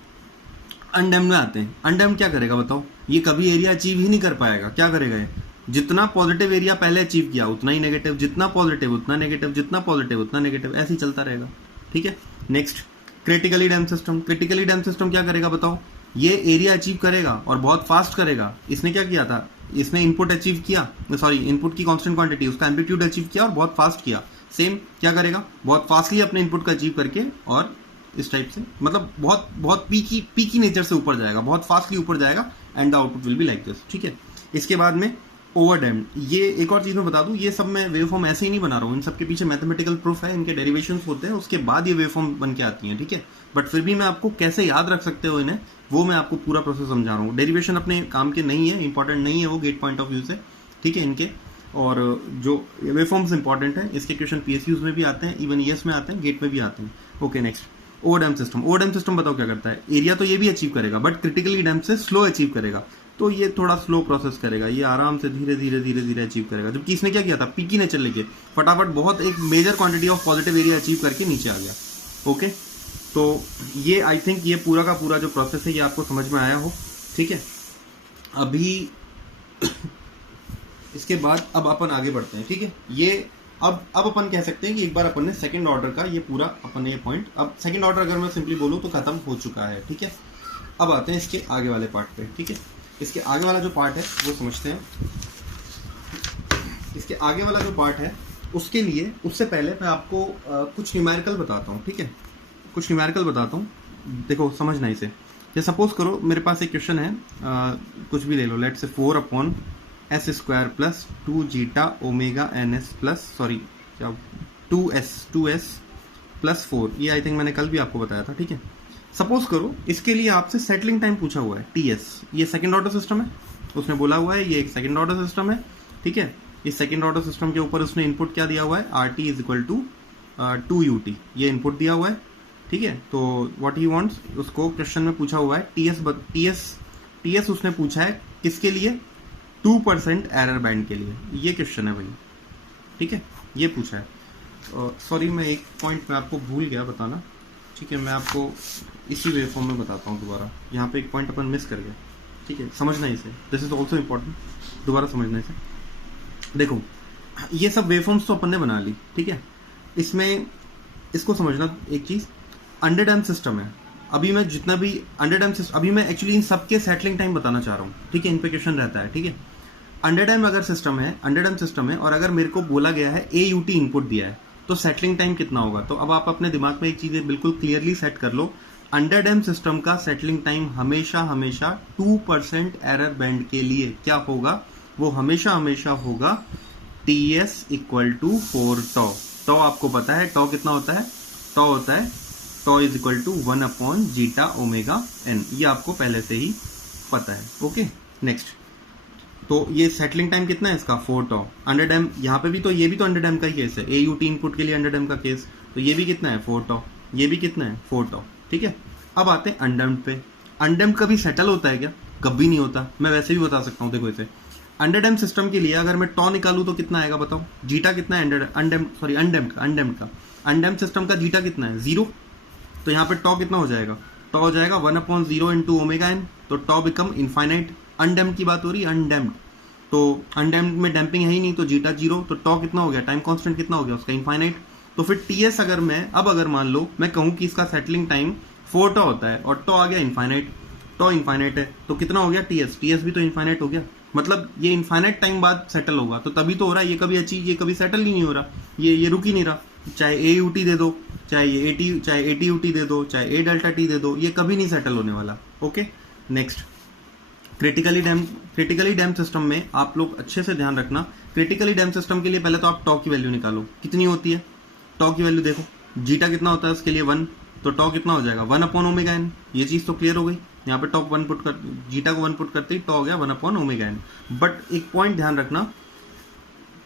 अनडैम्प्ड में आते हैं। अनडैम्प्ड क्या करेगा बताओ, ये कभी एरिया अचीव ही नहीं कर पाएगा, क्या करेगा ये, जितना पॉजिटिव एरिया पहले अचीव किया उतना ही नेगेटिव, जितना पॉजिटिव उतना नेगेटिव, जितना पॉजिटिव उतना नेगेटिव, ऐसे ही चलता रहेगा, ठीक है। Next critically damped system. Critically damped system क्या करेगा बताओ, ये एरिया अचीव करेगा और बहुत फास्ट करेगा। इसने क्या किया था, इसने इनपुट अचीव किया, सॉरी इनपुट की कांस्टेंट क्वांटिटी, उसका एम्पलीट्यूड अचीव किया और बहुत फास्ट किया, सेम क्या करेगा, बहुत फास्टली अपने इनपुट का अचीव करके और इस टाइप से, मतलब बहुत बहुत पीकी नेचर से ऊपर जाएगा, बहुत फास्टली ऊपर जाएगा, and the output will be like this, ठीक है। इसके बाद में ओवरडैम्प्ड, ये एक और चीज मैं बता दूं, ये सब मैं वेवफॉर्म ऐसे ही नहीं बना रहा हूँ, इन सबके पीछे मैथमेटिकल प्रूफ है, इनके डेरिवेशंस होते हैं, उसके बाद ये वेवफॉर्म बन के आती हैं, ठीक है। बट फिर भी मैं आपको कैसे याद रख सकते हो इन्हें, वो मैं आपको पूरा प्रोसेस समझा रहा हूँ। डेरिवेशन अपने काम के नहीं है, इंपॉर्टेंट नहीं है वो गेट पॉइंट ऑफ व्यू से, ठीक है इनके, और जो वेवफॉर्म्स इंपॉर्टेंट है, इसके क्वेश्चन पीएसयूज में भी आते हैं, इवन ईएस में आते हैं, गेट में भी आते हैं। Okay, next overdamped system. Overdamped system बताओ क्या करता है, एरिया तो ये भी अचीव करेगा बट क्रिटिकली डैम्प्ड से स्लो अचीव करेगा, तो ये थोड़ा स्लो प्रोसेस करेगा, ये आराम से धीरे धीरे अचीव करेगा। जबकि इसने क्या किया था, पीकी नेचर लेके फटाफट बहुत एक major quantity of positive area achieve करके नीचे आ गया। ओके, तो ये आई थिंक ये पूरा का पूरा जो प्रोसेस है ये आपको समझ में आया हो, ठीक है। अभी इसके बाद अब अपन आगे बढ़ते हैं, ठीक है। ये अब अपन कह सकते हैं कि एक बार अपन ने सेकंड ऑर्डर का ये पूरा अपन ने ये पॉइंट, अब सेकंड ऑर्डर अगर मैं सिंपली बोलूं तो खत्म हो चुका है, ठीक है। अब आते हैं इसके आगे वाले पार्ट पे, ठीक है। इसके आगे वाला जो पार्ट है वो समझते हैं। इसके आगे वाला जो पार्ट है उसके लिए, उससे पहले मैं आपको कुछ न्यूमेरिकल बताता हूँ, ठीक है, कुछ न्यूमेरिकल बताता हूँ, देखो समझना इसे। ये सपोज करो मेरे पास एक क्वेश्चन है, कुछ भी ले लो, लेट से 4/s² plus 2 zeta omega ns plus, sorry क्या, 2s प्लस 4, ये आई थिंक मैंने कल भी आपको बताया था, ठीक है। सपोज करो इसके लिए आपसे सेटलिंग टाइम पूछा हुआ है ts, ये सेकंड ऑर्डर सिस्टम है, उसने बोला हुआ है ये एक सेकंड ऑर्डर सिस्टम है, ठीक है। इस सेकंड ऑर्डर सिस्टम के ऊपर उसने इनपुट क्या दिया हुआ है, RT is equal to 2ut, ये इनपुट दिया हुआ है, ठीक है। तो व्हाट ही वांट्स, उसको क्वेश्चन में पूछा हुआ है ts उसने पूछा है किसके लिए, 2% एरर बैंड के लिए, ये क्वेश्चन है भाई, ठीक है, ये पूछा है। सॉरी मैं एक पॉइंट में आपको भूल गया बताना, ठीक है, मैं आपको इसी वेव फॉर्म में बताता हूँ दोबारा, यहाँ पे एक पॉइंट अपन मिस कर गया, ठीक है, समझना इसे, दिस इज ऑल्सो इम्पोर्टेंट, दोबारा समझना इसे। देखो ये सब वेव फॉर्म्स तो अपन ने बना ली, ठीक है, इसमें इसको समझना एक चीज, अंडरडैम्प्ड सिस्टम है, अभी मैं जितना भी अंडरडैम्प्ड सिस्टम, अभी मैं एक्चुअली इन सबके सेटलिंग टाइम बताना चाह रहा हूँ, ठीक है, इन पे क्वेश्चन रहता है, ठीक है। अंडरडैम्प्ड अगर सिस्टम है, अंडरडैम्प्ड सिस्टम है, और अगर मेरे को बोला गया है AUT इनपुट दिया है, तो सेटलिंग टाइम कितना होगा। तो अब आप अपने दिमाग में एक चीज बिल्कुल क्लियरली सेट कर लो, अंडरडैम्प्ड सिस्टम का सेटलिंग टाइम हमेशा हमेशा 2% एरर बैंड के लिए क्या होगा, वो हमेशा हमेशा होगा TS इक्वल टू 4 टॉ। टॉ आपको पता है, टॉ कितना होता है, टॉ होता है टॉ इज इक्वल टू 1/जीटा ओमेगा n, ये आपको पहले से ही पता है, ओके। नेक्स्ट, तो ये सेटलिंग टाइम कितना है इसका, 4 टॉ। अंडरडैम यहाँ पे भी, तो ये भी तो अंडरडैम का ही केस है, AUT इनपुट के लिए अंडरडैम का केस, तो ये भी कितना है 4 टॉ, ये भी कितना है 4 टॉ, ठीक है। अब आते हैं अनडैम्प्ड पे। अनडैम्प्ड कभी सेटल होता है क्या, कभी नहीं होता, मैं वैसे भी बता सकता हूँ, देखो इसे, अंडरडैम्प्ड सिस्टम के लिए अगर मैं टॉ निकालूं तो कितना आएगा बताओ, जीटा कितना है, अनडैम्प्ड सिस्टम का जीटा कितना है 0, तो यहाँ पे टॉ कितना हो जाएगा, टॉ हो जाएगा 1/0 इंटू ओमेगा n, तो टॉ बिकम इनफाइनाइट। अनडैम्प्ड की बात हो रही है, अनडैम्प्ड, तो अनडैम्प्ड में डैम्पिंग है ही नहीं, तो जीटा 0, तो टॉ कितना हो गया, टाइम कांस्टेंट कितना हो गया उसका, इनफाइनाइट। तो फिर टीएस अगर मैं, अब अगर मान लो मैं कहूं कि इसका सेटलिंग टाइम 4 टॉ होता है और टॉ आ गया इनफाइनाइट, टॉ इनफाइनाइट है, तो कितना हो गया टीएस भी तो इनफाइनाइट हो गया, मतलब ये इनफाइनाइट टाइम बाद सेटल होगा, तो तभी तो हो रहा है, ये कभी अचीव, ये कभी सेटल ही नहीं हो रहा, ये रुक ही नहीं रहा, चाहे AUT दे दो, चाहे ATUT दे दो, चाहे A डेल्टा T दे दो, ये कभी नहीं सेटल होने वाला, okay. Next, critically damped system में आप लोग अच्छे से ध्यान रखना, क्रिटिकली डैम्प्ड सिस्टम के लिए पहले तो आप टॉ की वैल्यू निकालो, कितनी होती है टॉ की वैल्यू, देखो जीटा कितना होता है उसके लिए 1, तो टॉ कितना हो जाएगा 1/ओमेगा n, ये चीज तो क्लियर हो गई, यहाँ पे टॉप 1 पुट कर, जीटा को 1 पुट करते ही टॉ हो गया 1/ओमेगा n। बट एक पॉइंट ध्यान रखना,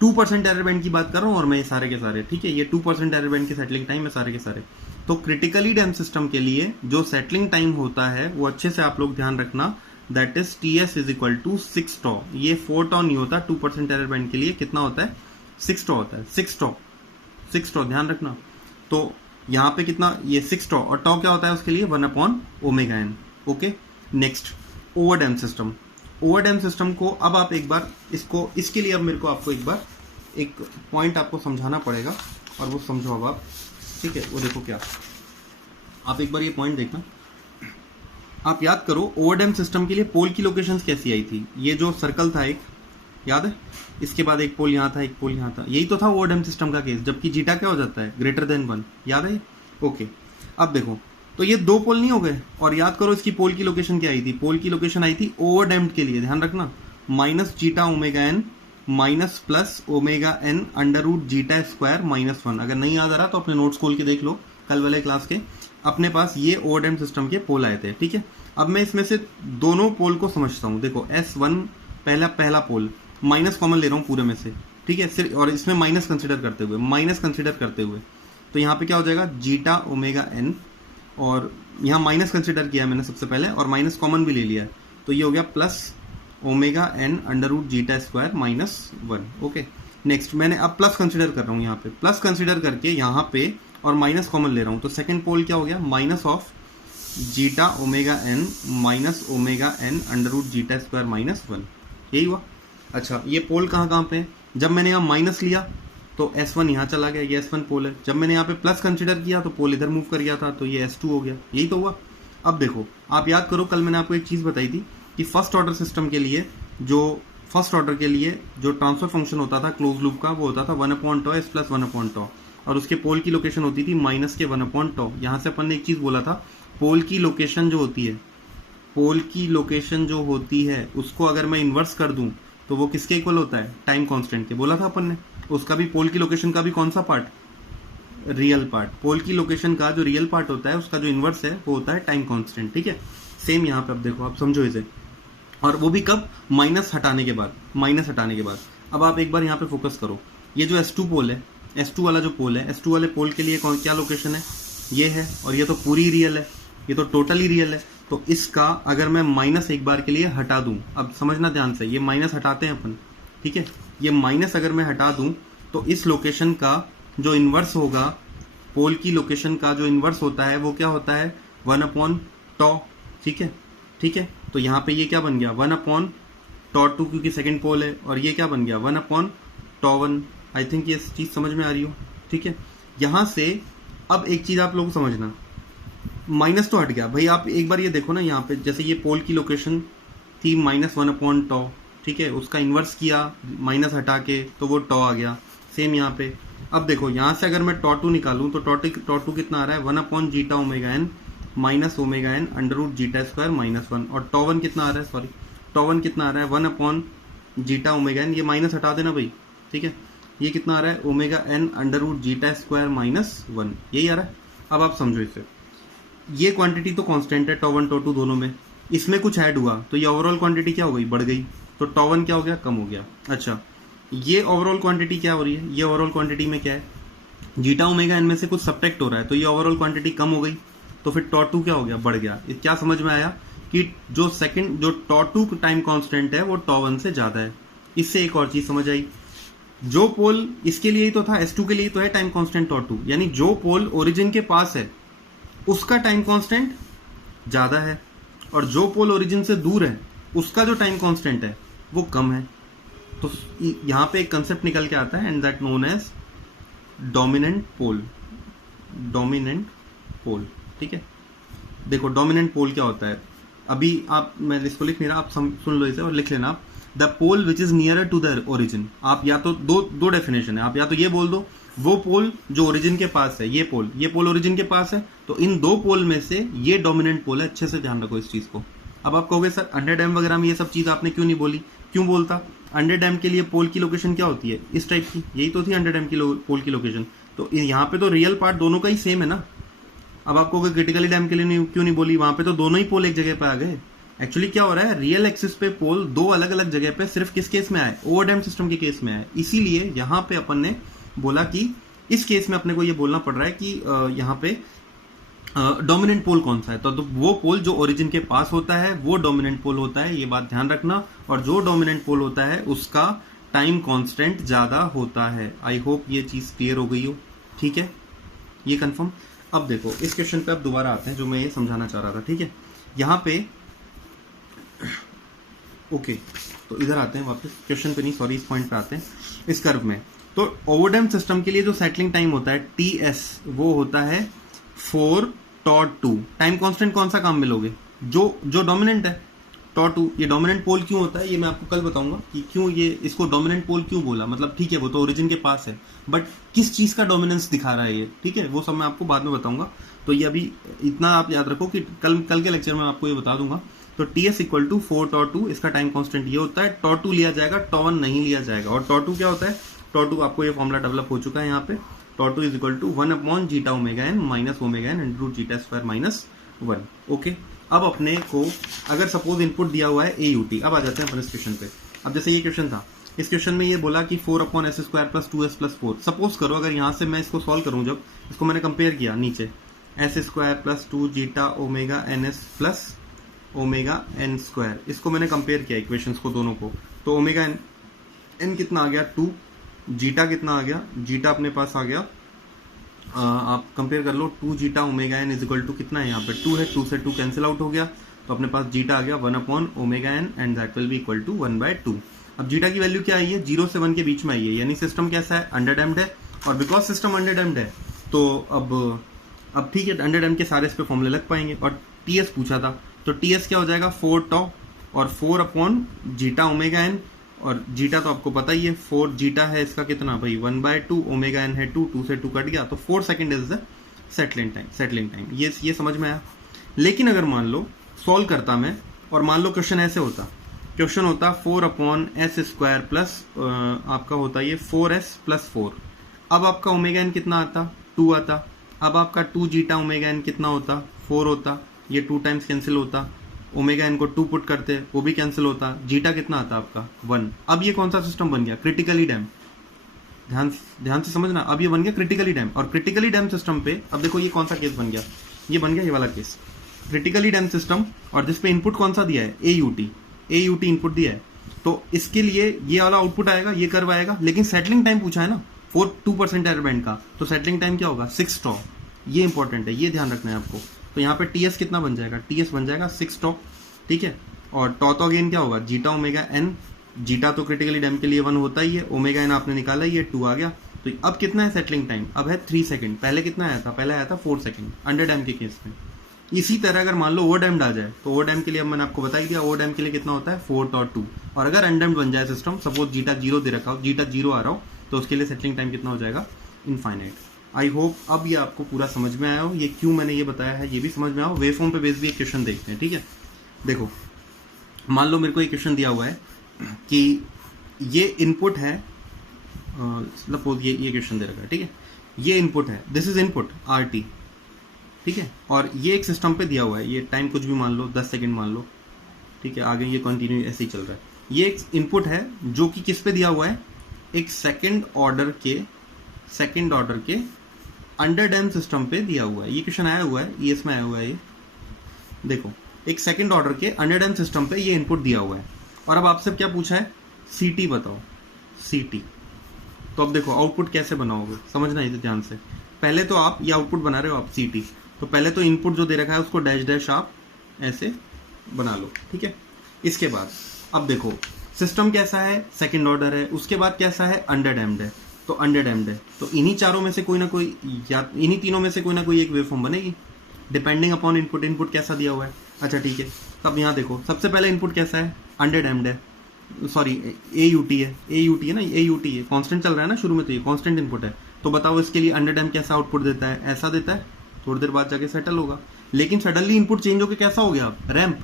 2% एरर बैंड की बात कर रहा हूँ और मैं ये सारे के सारे, ठीक है, ये 2% एरर बैंड की सेटलिंग टाइम है सारे के सारे। तो क्रिटिकली डैम्प्ड सिस्टम के लिए जो सेटलिंग टाइम होता है वो अच्छे से आप लोग ध्यान रखना, that is TS is equal to 6 tau, ये 4 टॉ नहीं होता, 2% एरर बैंड के लिए कितना होता है 6 टॉ होता है, 6 टॉ ध्यान रखना। तो यहाँ पे कितना, ये 6 टॉ, और टॉ क्या होता है उसके लिए 1/ओमेगा n, okay. Next, overdamped system. Overdamped system को अब आप एक बार इसको, इसके लिए अब मेरे को आपको एक बार एक पॉइंट आपको समझाना पड़ेगा, और वो समझो अब आप, ठीक है, वो देखो क्या, आप एक बार ये पॉइंट देखना, आप याद करो ओवरडैम्प्ड सिस्टम के लिए पोल की लोकेशंस कैसी आई थी, ये जो सर्कल था एक, याद है, इसके बाद एक पोल यहाँ था, एक पोल यहाँ था, यही तो था ओवरडैम्प्ड सिस्टम का केस, जबकि जीटा क्या हो जाता है ग्रेटर देन 1, याद है, ओके। अब देखो, तो ये 2 पोल नहीं हो गए, और याद करो इसकी पोल की लोकेशन क्या आई थी, पोल की लोकेशन आई थी ओवरडैम्प्ड के लिए, ध्यान रखना, -zeta omega n minus plus omega n under root zeta square -1। अगर नहीं याद आ रहा तो अपने नोट्स खोल के देख लो, कल वाले क्लास के, अपने पास ये ओवरडैम्प्ड सिस्टम के पोल आए थे, ठीक है। अब मैं इसमें से दोनों पोल को समझता हूँ, देखो S1 पहला पोल, माइनस कॉमन ले रहा हूँ पूरे में से, ठीक है, सिर्फ, और इसमें माइनस कंसिडर करते हुए, तो यहाँ पे क्या हो जाएगा जीटा ओमेगा n, और यहाँ माइनस कंसिडर किया मैंने सबसे पहले, और माइनस कॉमन भी ले लिया है, तो ये हो गया plus omega n under root zeta square -1, okay. Next, मैंने अब प्लस कंसिडर कर रहा हूँ, यहाँ पे प्लस कंसिडर करके यहाँ पे और माइनस कॉमन ले रहा हूँ, तो सेकंड पोल क्या हो गया minus of zeta omega n minus omega n under root zeta square -1, यही हुआ। अच्छा, ये पोल कहाँ पे है, जब मैंने यहाँ माइनस लिया तो S1 यहाँ चला गया, ये S1 पोल है, जब मैंने यहाँ पे प्लस कंसिडर किया तो पोल इधर मूव कर गया था, तो ये S2 हो गया, यही तो हुआ। अब देखो, आप याद करो कल मैंने आपको एक चीज़ बताई थी कि फर्स्ट ऑर्डर सिस्टम के लिए जो फर्स्ट ऑर्डर के लिए जो ट्रांसफर फंक्शन होता था क्लोज लूप का वो होता था 1/τ s प्लस 1/τ, और उसके पोल की लोकेशन होती थी माइनस के 1/τ। यहाँ से अपन ने एक चीज बोला था, पोल की लोकेशन जो होती है, पोल की लोकेशन जो होती है उसको अगर मैं इन्वर्स कर दूं तो वो किसके इक्वल होता है, टाइम कांस्टेंट के। बोला था अपन ने, उसका भी पोल की लोकेशन का भी कौन सा पार्ट, रियल पार्ट। पोल की लोकेशन का जो रियल पार्ट होता है उसका जो इन्वर्स है वो होता है टाइम कांस्टेंट, ठीक है। सेम यहाँ पे अब देखो, आप समझो इसे, और वो भी कब, माइनस हटाने के बाद, माइनस हटाने के बाद। अब आप एक बार यहाँ पे फोकस करो, ये जो S2 पोल है, S2 वाला जो पोल है, S2 वाले पोल के लिए कौन क्या लोकेशन है, ये है, और ये तो पूरी रियल है, ये तो टोटली रियल है। तो इसका अगर मैं माइनस एक बार के लिए हटा दूं, अब समझना ध्यान से, ये माइनस हटाते हैं अपन, ठीक है, ये माइनस अगर मैं हटा दूं तो इस लोकेशन का जो इन्वर्स होगा, पोल की लोकेशन का जो इन्वर्स होता है वो क्या होता है, 1/τ, ठीक है, ठीक है। तो यहाँ पे ये क्या बन गया, 1/τ2 क्योंकि सेकंड पोल है, और ये क्या बन गया 1/τ1। आई थिंक ये चीज समझ में आ रही हो, ठीक है। यहां से अब एक चीज आप लोग समझना, माइनस तो हट गया भाई, आप एक बार ये देखो ना, यहाँ पे जैसे ये पोल की लोकेशन थी -1/τ, ठीक है, उसका इन्वर्स किया माइनस हटा के तो वो τ आ गया। सेम यहाँ पे अब देखो, यहाँ से अगर मैं τ2 निकालूं तो τ2 कितना आ रहा है, 1/ζ माइनस ओमेगा एन √ζ² -1, और τ1 कितना आ रहा है, सॉरी τ1 कितना आ रहा है 1/ζ, ये माइनस हटा देना भाई, ठीक है, ये कितना आ रहा है ओमेगा एन √ζ² -1, यही आ रहा है। अब आप समझो इसे, ये क्वांटिटी तो कांस्टेंट है τ1 τ2 दोनों में, इसमें कुछ ऐड हुआ तो ये ओवरऑल क्वांटिटी क्या हो गई, बढ़ गई, तो τ1 क्या हो गया, कम हो गया। अच्छा, ये ओवरऑल क्वांटिटी क्या हो रही है, ये ओवरऑल क्वांटिटी में क्या है, जीटा ओमेगा एन में से कुछ सब्ट्रैक्ट हो रहा है, तो ये ओवरऑल क्वांटिटी कम हो गई, तो फिर τ2 क्या हो गया, बढ़ गया। क्या समझ में आया कि जो τ2 टाइम कांस्टेंट है वो τ1 से ज्यादा है। इससे एक और चीज समझ आई, जो पोल इसके लिए ही तो था, S2 के लिए तो है टाइम कांस्टेंट τ2, यानी जो पोल ओरिजिन के पास है उसका टाइम कांस्टेंट ज्यादा है, और जो पोल ओरिजिन से दूर है उसका जो टाइम कांस्टेंट है वो कम है। तो यहां पे एक कंसेप्ट निकल के आता है, and that known as dominant pole, dominant pole, ठीक है। देखो डोमिनेंट पोल क्या होता है, अभी आप, मैं इसको लिख नहीं रहा, आप सुन लो इसे और लिख लेना आप, the pole which is nearer to the origin. आप या तो दो डेफिनेशन है, आप या तो ये बोल दो वो पोल जो ओरिजिन के पास है, ये पोल ओरिजिन के पास है, तो इन दो पोल में से ये डोमिनेंट पोल है। अच्छे से ध्यान रखो इस चीज को। अब आप कहोगे सर अंडर डैम वगैरह में ये सब चीज आपने क्यों नहीं बोली, क्यों बोलता, अंडर डैम के लिए पोल की लोकेशन क्या होती है, इस टाइप की, यही तो थी अंडर डैम की पोल की लोकेशन। तो यहाँ पे तो रियल पार्ट दोनों का ही सेम है ना। अब आपको क्रिटिकली डैम के लिए क्यों नहीं बोली, वहां पे तो दोनों ही पोल एक जगह पे आ गए। एक्चुअली क्या हो रहा है, रियल एक्सिस पे पोल दो अलग अलग जगह पे सिर्फ किस केस में आए, ओवर डैम सिस्टम के केस में आए। इसीलिए यहाँ पे अपन ने बोला कि इस केस में अपने को ये बोलना पड़ रहा है कि यहाँ पे डोमिनेंट पोल कौन सा है, तो वो पोल जो ओरिजिन के पास होता है वो डोमिनेंट पोल होता है, ये बात ध्यान रखना। और जो डोमिनेंट पोल होता है उसका टाइम कांस्टेंट ज्यादा होता है। आई होप ये चीज क्लियर हो गई हो, ठीक है, ये कंफर्म। अब देखो इस क्वेश्चन पे अब दोबारा आते हैं जो मैं ये समझाना चाह रहा था, ठीक है। यहाँ पे ओके, तो इधर आते हैं वापस क्वेश्चन पे, नहीं सॉरी इस पॉइंट पे आते हैं, इस कर्व में। तो ओवरडैम सिस्टम के लिए जो सेटलिंग टाइम होता है TS, वो होता है 4τ2। टाइम कांस्टेंट कौन सा काम मिलोगे, जो डोमिनेंट है τ2। ये डोमिनेंट पोल क्यों होता है ये मैं आपको कल बताऊंगा कि क्यों ये इसको डोमिनेंट पोल क्यों बोला। मतलब ठीक है वो तो ओरिजिन के पास है, बट किस चीज का डोमिनेंस दिखा रहा है ये, ठीक है, वो सब मैं आपको बाद में बताऊंगा। तो ये अभी इतना आप याद रखो कि कल के लेक्चर में आपको ये बता दूंगा। तो TS इक्वल टू 4τ2, इसका टाइम कांस्टेंट ये होता है, τ2 लिया जाएगा, τ1 नहीं लिया जाएगा। और τ2 क्या होता है, τ2 आपको ये फॉर्मूला डेवलप हो चुका है यहाँ पे, τ2 is equal to 1/ζ omega n minus omega n √ζ² -1। Okay, अब अपने को अगर सपोज इनपुट दिया हुआ है AUT, अब आ जाते हैं अपन इस क्वेश्चन पे। अब जैसे ये क्वेश्चन था, इस क्वेश्चन में ये बोला कि 4/s² + 2s + 4। सपोज करो अगर यहाँ से मैं इसको सॉल्व करूँ, जब इसको मैंने कंपेयर किया नीचे s² + 2ζ omega ns plus omega n², इसको मैंने कंपेयर किया इक्वेशंस को दोनों को, तो ओमेगा n कितना आ गया 2, जीटा कितना आ गया, जीटा अपने पास आ गया, आप कंपेयर कर लो 2ζ omega n is equal to कितना है, यहाँ पे 2 है, 2 से 2 कैंसिल आउट हो गया, तो अपने पास जीटा आ गया 1/ओमेगा n and that will be equal to 1/2। अब जीटा की वैल्यू क्या आई है, 0 से 1 के बीच में आई है, यानी सिस्टम कैसा है, अंडरडैम्ड है। और बिकॉज सिस्टम अंडरडैम्ड है तो अब ठीक है, अंडरडैम्ड के सारे इस पे फॉर्मूले लग पाएंगे। और TS पूछा था, तो TS क्या हो जाएगा 4τ और 4/ζ ओमेगा n और जीटा तो आपको पता ही है, 4 जीटा है इसका कितना भाई 1/2, ओमेगा एन है 2, 2 से 2 कट गया तो 4 second is the settling time. ये समझ में आया। लेकिन अगर मान लो सॉल्व करता मैं और मान लो क्वेश्चन ऐसे होता, क्वेश्चन होता 4/s² प्लस आपका होता ये 4s + 4। अब आपका ओमेगा एन कितना आता 2 आता। अब आपका 2 जीटा ओमेगा एन कितना होता 4 होता, ये 2 टाइम्स कैंसिल होता, ओमेगा एन को 2 पुट करते वो भी कैंसिल होता, जीटा कितना आता आपका 1। अब ये कौन सा सिस्टम बन गया क्रिटिकली डैम, ध्यान से समझना। अब ये बन गया क्रिटिकली डैम, और क्रिटिकली डैम सिस्टम पे अब देखो ये कौन सा केस बन गया, ये बन गया ये वाला केस क्रिटिकली डैम सिस्टम, और जिसपे इनपुट कौन सा दिया है AUT इनपुट दिया है। तो इसके लिए ये वाला आउटपुट आएगा, ये कर्व आएगा, लेकिन सेटलिंग टाइम पूछा है ना 2% एरर बैंड का, तो सेटलिंग टाइम क्या होगा 6 टॉ। ये इंपॉर्टेंट है, ये ध्यान रखना है आपको। तो यहाँ पे TS कितना बन जाएगा, TS बन जाएगा 6 टॉ, ठीक है। और टॉ तो अगेन क्या होगा जीटा ओमेगा एन, जीटा तो क्रिटिकली डैम के लिए 1 होता ही है, ओमेगा एन आपने निकाला, ये 2 आ गया। तो अब कितना है सेटलिंग टाइम, अब है 3 सेकंड, पहले कितना आया था, पहले आया था 4 सेकंड अंडर डैम के केस में। इसी तरह अगर मान लो ओवर डैम्ड आ जाए, तो ओवर डैम के लिए अब मैंने आपको बता ही दिया, ओवर डैम के लिए कितना होता है 4 टॉ 2। और अगर अनडैम्ड बन जाए सिस्टम, सपोज जीटा 0 दे रखा हो, जीटा 0 आ रहा हो, तो उसके लिए सेटलिंग टाइम कितना हो जाएगा इनफाइनाइट। आई होप अब ये आपको पूरा समझ में आया हो, ये क्यों मैंने ये बताया है ये भी समझ में आओ। वेव फॉर्म पे बेस भी एक क्वेश्चन देखते हैं, ठीक है। देखो मान लो मेरे को एक क्वेश्चन दिया हुआ है कि ये इनपुट है, सपोज ये क्वेश्चन दे रखा है, ठीक है। ये इनपुट है, दिस इज इनपुट RT, ठीक है। और ये एक सिस्टम पे दिया हुआ है, ये टाइम कुछ भी मान लो 10 सेकंड मान लो, ठीक है। आगे ये कंटिन्यू ऐसे ही चल रहा है। ये एक इनपुट है जो कि किस पे दिया हुआ है, एक सेकंड ऑर्डर के अंडर डैम सिस्टम पे दिया हुआ है। ये क्वेश्चन आया हुआ है, ES में आया हुआ है। ये देखो एक सेकंड ऑर्डर के अंडर डैम सिस्टम पे ये इनपुट दिया हुआ है, और अब आपसे क्या पूछा है CT बताओ, CT। तो अब देखो आउटपुट कैसे बनाओगे, समझना इसे ध्यान से। पहले तो आप ये आउटपुट बना रहे हो आप CT, तो पहले तो इनपुट जो दे रखा है उसको डैश डैश आप ऐसे बना लो, ठीक है। इसके बाद अब देखो सिस्टम कैसा है, सेकंड ऑर्डर है, उसके बाद कैसा है अंडर डैम्ड है, तो अंडर डैम्ड है, तो इन्हीं चारों में से कोई ना कोई, या इन्हीं तीनों में से कोई ना कोई एक वेवफॉर्म बनेगी डिपेंडिंग अपॉन इनपुट कैसा दिया हुआ है। अच्छा ठीक है, तब यहाँ देखो सबसे पहले इनपुट कैसा है अंडर डैम्ड है, सॉरी AUT है ना, AUT है, कांस्टेंट चल रहा है ना शुरू में, तो ये कांस्टेंट इनपुट है। तो बताओ इसके लिए अंडर डैम्ड कैसा आउटपुट देता है, ऐसा देता है, थोड़ी देर बाद जाके सेटल होगा। लेकिन सडनली इनपुट चेंज होकर कैसा हो गया रैंप,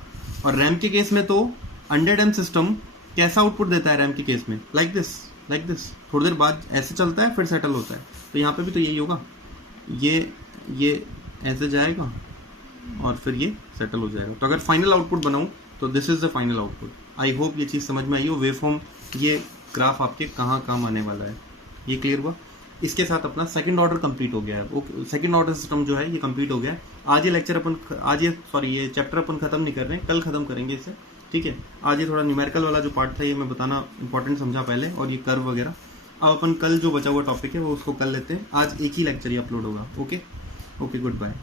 और रैंप के केस में तो अंडर डैम्ड सिस्टम कैसा आउटपुट देता है रैंप के केस में, लाइक दिस, थोड़ी देर बाद ऐसे चलता है फिर सेटल होता है। तो यहाँ पे भी तो यही होगा, ये ऐसे जाएगा और फिर ये सेटल हो जाएगा। तो अगर फाइनल आउटपुट बनाऊं तो this is the final output. I hope ये चीज़ समझ में आई हो, वेवफॉर्म ये ग्राफ आपके कहाँ काम आने वाला है, ये क्लियर हुआ। इसके साथ अपना सेकंड ऑर्डर कंप्लीट हो गया है, ओके। सेकंड ऑर्डर सिस्टम जो है ये कंप्लीट हो गया है। आज ये चैप्टर अपन खत्म नहीं कर रहे हैं, कल खत्म करेंगे इसे, ठीक है। आज ये थोड़ा न्यूमेरिकल वाला जो पार्ट था ये मैं बताना इंपॉर्टेंट समझा पहले, और ये कर्व वगैरह। अब अपन कल जो बचा हुआ टॉपिक है वो उसको कल लेते हैं, आज एक ही लेक्चर ही अपलोड होगा, ओके। Good bye.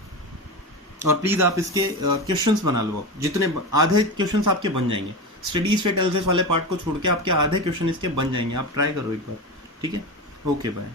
और प्लीज आप इसके क्वेश्चंस बना लो, जितने आधे क्वेश्चंस आपके बन जाएंगे, स्टडी स्टेट एनालिसिस वाले पार्ट को छोड़ के आपके आधे क्वेश्चन इसके बन जाएंगे, आप ट्राई करो एक बार, ठीक है। Okay bye.